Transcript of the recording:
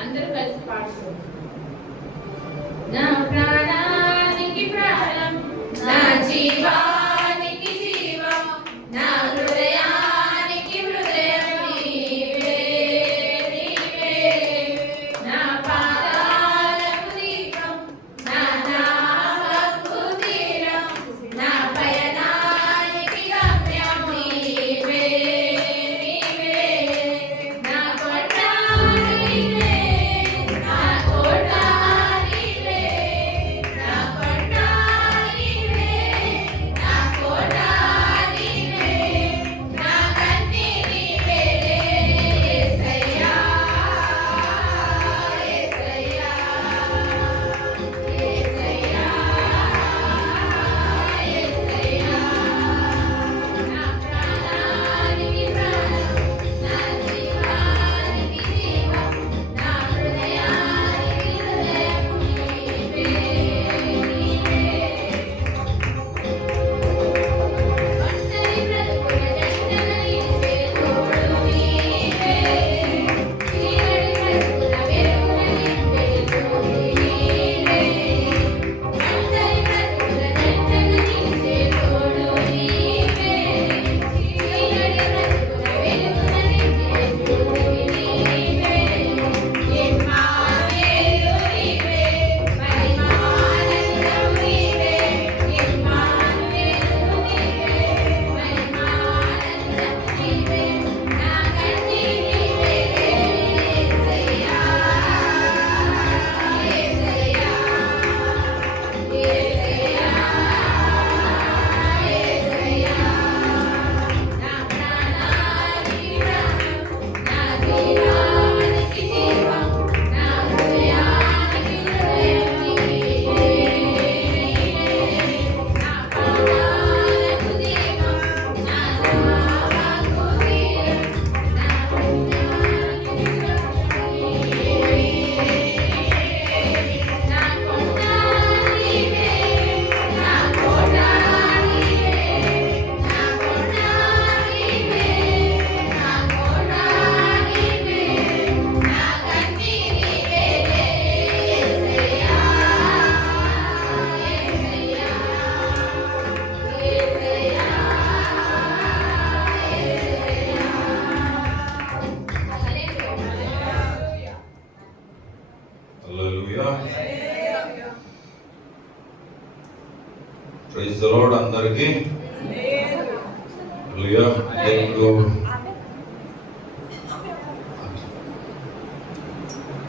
అందరూ కలిసి పాడుతారు. నా ప్రాణానికి ప్రాణం, నా జీవానికి జీవం, నా హృదయానికి హృదయం నీవే, నీవే. నా పాదాలకు దీపం, నా నామకు తీరం, నా పయనానికి గమ్యం నీవే, నీవే. నా కొండ నీవే, నా కోట నీవే, నా కొండ నీవే, నా కోట నీవే, నా కన్నీ నీవే, యేసయ్యా, యేసయ్యా, యేసయ్యా, యేసయ్యా. నా ప్రాణానికి ప్రాణం, నా జీవానికి జీవం, నా హృదయానికి హృదయం నీవే, నీవే. ఒంటరి బ్రతుకుల జంటననిచ్చే తోడు నీవే, చీకటి బ్రతుకుల వెలుగున నింపే జ్యోతి నీవే. ఒంటరి బ్రతుకుల జంటననిచ్చే తోడు నీవే, చీకటి బ్రతుకుల వెలుగున నింపే జ్యోతి నీవే. ఇమ్మానుయేలు నీవే, మహిమానందం నీవే, ఇమ్మానుయేలు నీవే, మహిమానందం నీవే, నా కన్నీ నీవే, యేసయ్యా, యేసయ్యా, యేసయ్యా, యేసయ్యా. నా ప్రాణానికి ప్రాణం, నా జీవానికి జీవం, నా హృదయానికి హృదయం నీవే, నీవే. నా పాదాలకు దీపం, నా నామకు తీరం, నా హృదయానికి హృదయం నీవే. నా కొండ నీవే, నా కోట నీవే, నా కొండ నీవే, నా కోట నీవే, నా కన్నీ నీవే, యేసయ్యా, యేసయ్యా, యేసయ్యా, యేసయ్యా. హల్లెలూయా. ప్రైజ్ ది లార్డ్ అందరికీ. హల్లెలూయా. దేవుడు